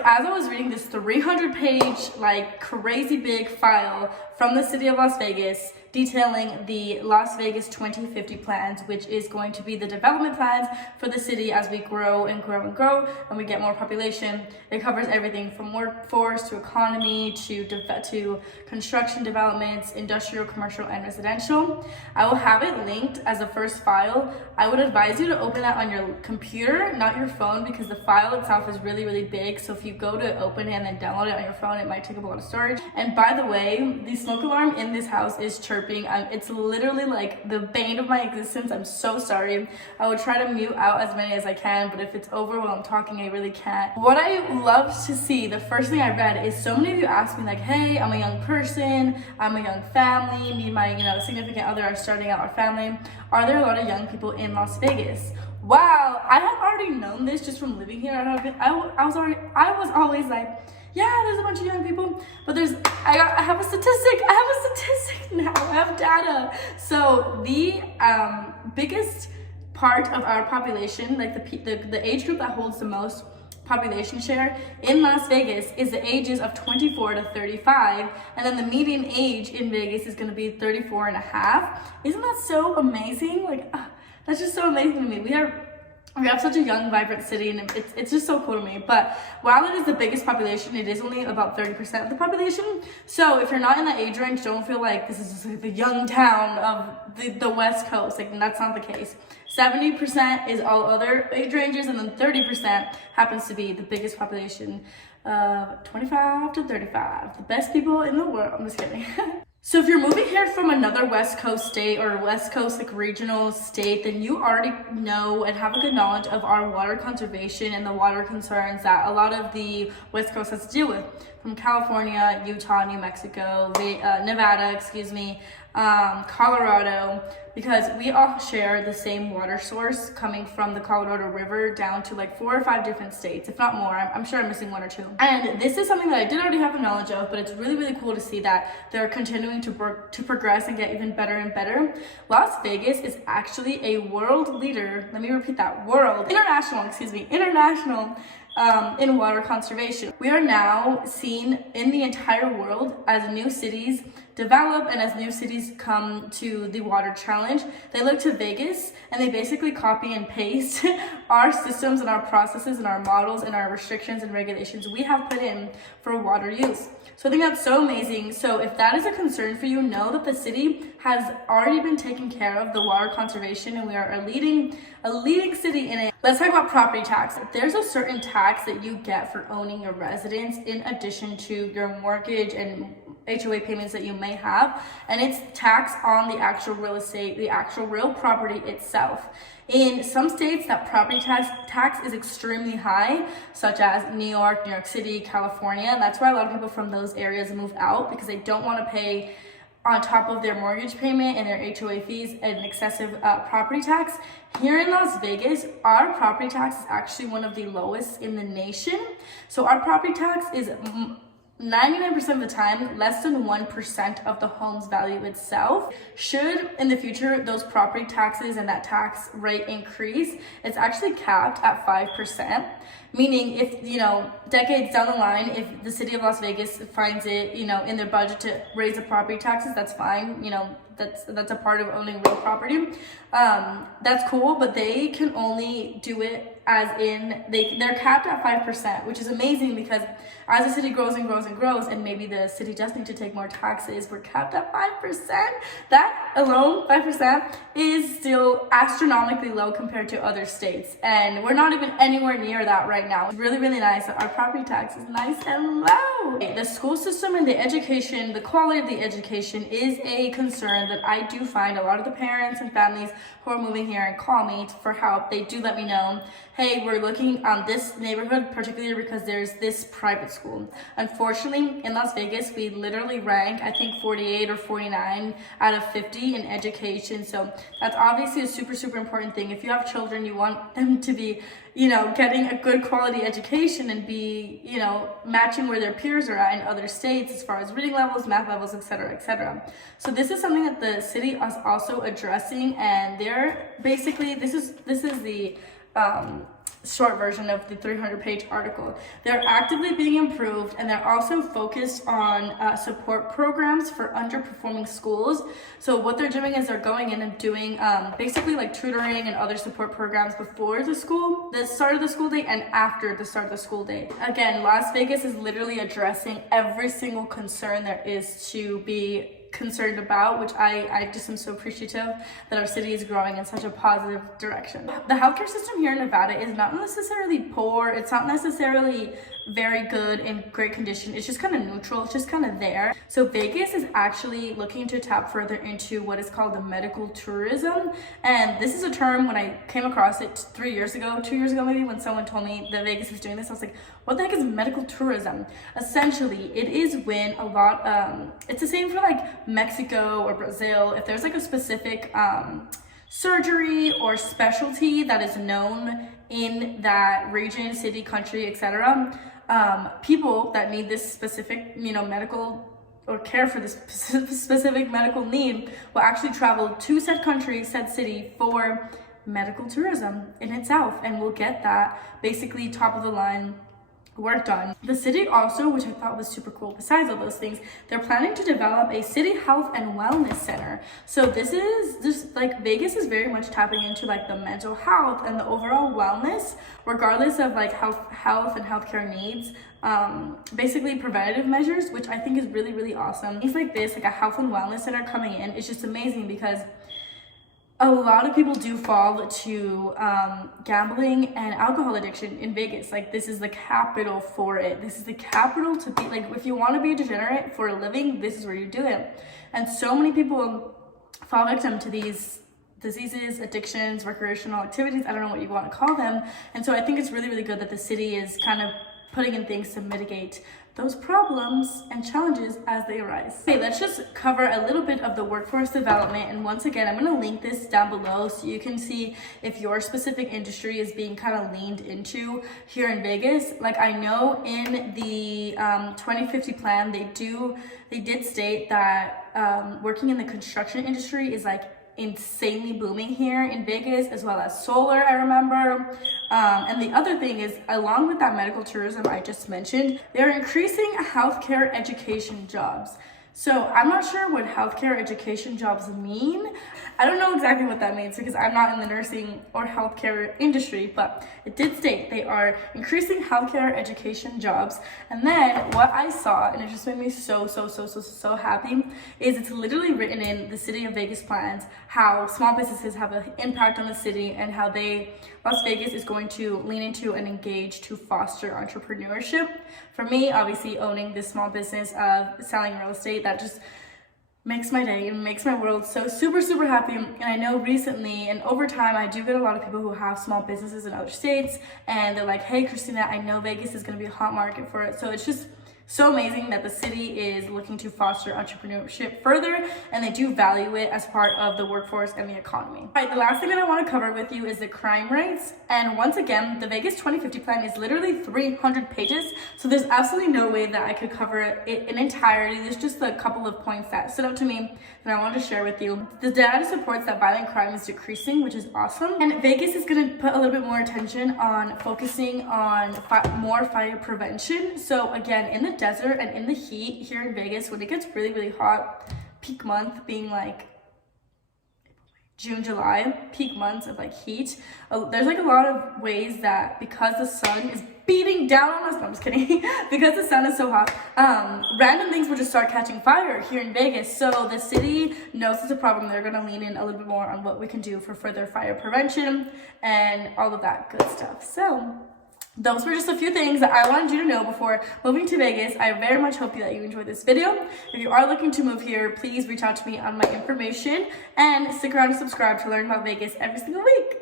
so as I was reading this 300-page, like crazy big file from the city of Las Vegas detailing the Las Vegas 2050 plans, which is going to be the development plans for the city as we grow and grow and grow and we get more population. It covers everything from workforce to economy to construction developments, industrial, commercial, and residential. I will have it linked as a first file. I would advise you to open that on your computer, not your phone, because the file itself is really, really big. So if you go to open it and then download it on your phone, it might take up a lot of storage. And by the way, the smoke alarm in this house is chirping. It's literally like the bane of my existence. I'm so sorry. I would try to mute out as many as I can, but if it's over while I'm talking, I really can't. What I love to see, the first thing I read is so many of you ask me like, hey, I'm a young person, I'm a young family, me and my significant other are starting out our family. Are there a lot of young people in Las Vegas? Wow, I had already known this just from living here. I was always like, yeah, there's a bunch of young people, but I have a statistic now. I have data. So the biggest part of our population, like the age group that holds the most population share in Las Vegas, is the ages of 24 to 35, and then the median age in Vegas is going to be 34 and a half. Isn't that so amazing? Like, that's just so amazing to me. We have such a young, vibrant city, and it's just so cool to me. But while it is the biggest population, it is only about 30% of the population. So if you're not in that age range, don't feel like this is just like the young town of the West Coast. Like, that's not the case. 70% is all other age ranges, and then 30% happens to be the biggest population of 25 to 35. The best people in the world. I'm just kidding. So if you're moving here from another West Coast state or West Coast like regional state, then you already know and have a good knowledge of our water conservation and the water concerns that a lot of the West Coast has to deal with, from California, Utah, New Mexico, Nevada, Colorado, because we all share the same water source coming from the Colorado River down to like 4 or 5 different states, if not more. I'm sure I'm missing 1 or 2. And this is something that I did already have a knowledge of, but it's really, really cool to see that they're continuing to progress and get even better and better. Las Vegas is actually a world leader. Let me repeat that. International in water conservation. We are now seen in the entire world as new cities develop and as new cities come to the water challenge. They look to Vegas and they basically copy and paste our systems and our processes and our models and our restrictions and regulations we have put in for water use. So I think that's so amazing. So if that is a concern for you, know that the city has already been taking care of the water conservation, and we are a leading city in it. Let's talk about property tax. There's a certain tax that you get for owning a residence in addition to your mortgage and HOA payments that you may have, and it's tax on the actual real estate, the actual real property itself. In some states, that property tax is extremely high, such as New York City, California. That's why a lot of people from those areas move out, because they don't want to pay on top of their mortgage payment and their HOA fees an excessive property tax. Here in Las Vegas, our property tax is actually one of the lowest in the nation. So our property tax is 99% of the time less than 1% of the home's value itself. Should in the future those property taxes and that tax rate increase, it's actually capped at 5%. Meaning if, decades down the line, if the city of Las Vegas finds it, in their budget to raise the property taxes, that's fine. That's a part of owning real property. That's cool, but they can only do it as in they're capped at 5%, which is amazing, because as the city grows and grows and grows, and maybe the city does need to take more taxes, we're capped at 5%. That alone, 5%, is still astronomically low compared to other states, and we're not even anywhere near that right now. It's really, really nice that our property tax is nice and low. The school system and the education, the quality of the education is a concern that I do find a lot of the parents and families who are moving here and call me for help. They do let me know, hey, we're looking on this neighborhood particularly because there's this private school. Unfortunately, in Las Vegas, we literally rank, I think, 48 or 49 out of 50 in education. So that's obviously a super, super important thing. If you have children, you want them to be, getting a good quality education and be, matching where their peers are at in other states as far as reading levels, math levels, etc., etc. So this is something that the city is also addressing, and they're basically, this is the short version of the 300-page article. They're actively being improved, and they're also focused on support programs for underperforming schools. So what they're doing is they're going in and doing basically like tutoring and other support programs before the start of the school day and after the start of the school day. Again, Las Vegas is literally addressing every single concern there is to be concerned about, which I just am so appreciative that our city is growing in such a positive direction. The healthcare system here in Nevada is not necessarily poor, it's not necessarily very good in great condition, it's just kind of neutral, it's just kind of there. So Vegas is actually looking to tap further into what is called the medical tourism, and this is a term when I came across it 2 years ago maybe, when someone told me that Vegas was doing this, I was like, what the heck is medical tourism? Essentially, it is when a lot, it's the same for like Mexico or Brazil, if there's like a specific surgery or specialty that is known in that region, city, country, etc. People that need this specific, medical or care for this specific medical need will actually travel to said country, said city for medical tourism in itself, and will get that basically top of the line work done. The city also, which I thought was super cool, besides all those things, they're planning to develop a city health and wellness center. So this is just like Vegas is very much tapping into like the mental health and the overall wellness, regardless of like health and healthcare needs. Basically preventative measures, which I think is really, really awesome. Things like this, like a health and wellness center coming in, is just amazing because a lot of people do fall to gambling and alcohol addiction in Vegas. Like, this is the capital for it. This is the capital to be, like, if you want to be a degenerate for a living, this is where you do it. And so many people fall victim to these diseases, addictions, recreational activities, I don't know what you want to call them. And so I think it's really, really good that the city is kind of putting in things to mitigate those problems and challenges as they arise. Okay, let's just cover a little bit of the workforce development. And once again, I'm going to link this down below so you can see if your specific industry is being kind of leaned into here in Vegas. Like, I know in the 2050 plan, they did state that working in the construction industry is like insanely booming here in Vegas, as well as solar, I remember. And the other thing is, along with that medical tourism I just mentioned, they're increasing healthcare education jobs. So I'm not sure what healthcare education jobs mean. I don't know exactly what that means because I'm not in the nursing or healthcare industry, but it did state they are increasing healthcare education jobs. And then what I saw, and it just made me so happy, is it's literally written in the City of Vegas plans how small businesses have an impact on the city and how Las Vegas is going to lean into and engage to foster entrepreneurship. For me, obviously, owning this small business of selling real estate, that just makes my day and makes my world so super happy. And I know recently and over time, I do get a lot of people who have small businesses in other states, and they're like, hey, Christina, I know Vegas is going to be a hot market for it. So it's just so amazing that the city is looking to foster entrepreneurship further, and they do value it as part of the workforce and the economy. All right, the last thing that I want to cover with you is the crime rates. And once again, the Vegas 2050 plan is literally 300 pages, so there's absolutely no way that I could cover it in entirety. There's just a couple of points that stood out to me that I wanted to share with you. The data supports that violent crime is decreasing, which is awesome. And Vegas is going to put a little bit more attention on focusing on more fire prevention. So again, in the desert and in the heat here in Vegas, when it gets really hot, peak month being like June, July, peak months of like heat, there's like a lot of ways that because the sun is beating down on us, no, I'm just kidding, because the sun is so hot, random things will just start catching fire here in Vegas. So the city knows it's a problem. They're going to lean in a little bit more on what we can do for further fire prevention and all of that good stuff. So those were just a few things that I wanted you to know before moving to Vegas. I very much hope that you enjoyed this video. If you are looking to move here, please reach out to me on my information and stick around and subscribe to learn about Vegas every single week.